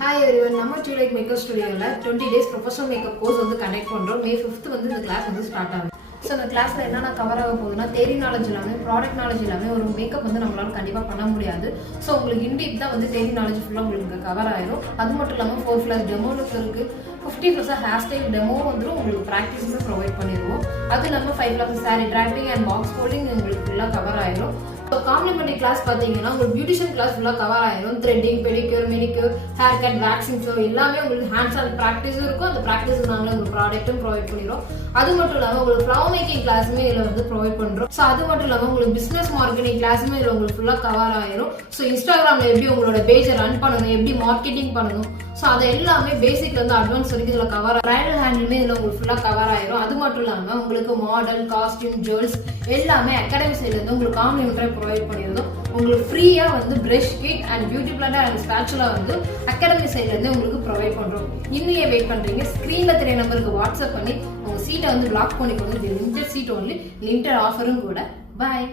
Hi everyone, நம்ம Tulake Makeup Studioல 20 days professional makeup course வந்து conduct பண்றோம். May 5th வந்து இந்த கிளாஸ் வந்து ஸ்டார்ட் ஆகுது. ஸோ அந்த கிளாஸ்ல என்னென்ன கவர் ஆக போகுதுன்னா தியரி நாலேஜ் எல்லாமே ப்ராடக்ட் நாலேஜ் எல்லாமே ஒரு மேக்கப் வந்து நம்மளால கண்டிப்பாக பண்ண முடியாது. ஸோ உங்களுக்கு இன்டீப் தான் வந்து தியரி நாலேஜ் ஃபுல்லாக உங்களுக்கு கவர் ஆயிரும். அது மட்டும் இல்லாமல் 4+ டெமோ இருக்கு, 50+ ஹேர் ஸ்டைல் டெமோ வந்து உங்களுக்கு ப்ராக்டிஸுமே ப்ரொவைட் பண்ணிடுவோம். அது இல்லாமல் 5+ sorry dropping and box folding உங்களுக்கு ஃபுல்லாக கவர் ஆயிரும். ஸோ காம்ப்ளிமெண்டரி கிளாஸ் பார்த்தீங்கன்னா உங்களுக்கு பியூட்டிஷியன் கிளாஸ் ஃபுல்லாக கவர் ஆயிரும். Threading, pedicure, manicure, hair cut, waxing, so எல்லாமே உங்களுக்கு ஹேண்ட்ஸ் ஆன் ப்ராக்டிஸும் இருக்கும். அந்த ப்ராக்டிஸ் நாங்களே உங்களுக்கு ப்ராடக்ட்டும் ப்ரொவைட் பண்ணிடுறோம். அது மட்டும் இல்லாமல் உங்களுக்கு ஃப்ளவர் மேக்கிங் கிளாஸுமே இதில் வந்து ப்ரொவைட் பண்ணுறோம். ஸோ அது மட்டும் இல்லாமல் உங்களுக்கு பிஸ்னஸ் மார்க்கெட்டிங் கிளாஸுமே இதில் உங்களுக்கு ஃபுல்லாக கவர் ஆயிரும். ஸோ இன்ஸ்டாகிராமில் எப்படி உங்களோட பேஜை ரன் பண்ணணும், எப்படி மார்க்கெட்டிங் பண்ணணும், ஸோ அது எல்லாமே பேசிக்ல இருந்து அட்வான்ஸ் வரைக்கும் இதில் கவர் ஆகும். பிரைடல் ஹேண்டிலுமே இதில் உங்களுக்கு ஃபுல்லாக கவர் ஆயிரும். அது மட்டும் இல்லாமல் உங்களுக்கு மாடல், காஸ்டியூம், ஜுவல்ஸ் எல்லாமே அகாடமி சைட்லேருந்து உங்களுக்கு காம்ப்ளிமெண்டரியாக ப்ரொவைட் பண்ணியிருந்தோம். உங்களுக்கு ஃப்ரீயாக வந்து brush kit and beauty blender and spatula வந்து அகாடமி சைட்லேருந்து உங்களுக்கு ப்ரொவைட் பண்ணுறோம். இன்னும் வெயிட் பண்ணுறீங்க? ஸ்க்ரீனில் தெரிய நம்பருக்கு வாட்ஸ்அப் பண்ணி உங்கள் சீட்டை வந்து பிளாக் பண்ணிக்கோங்க. லிமிடெட் சீட் ஒன்லி, லிமிடெட் ஆஃபரும் கூட. பாய்.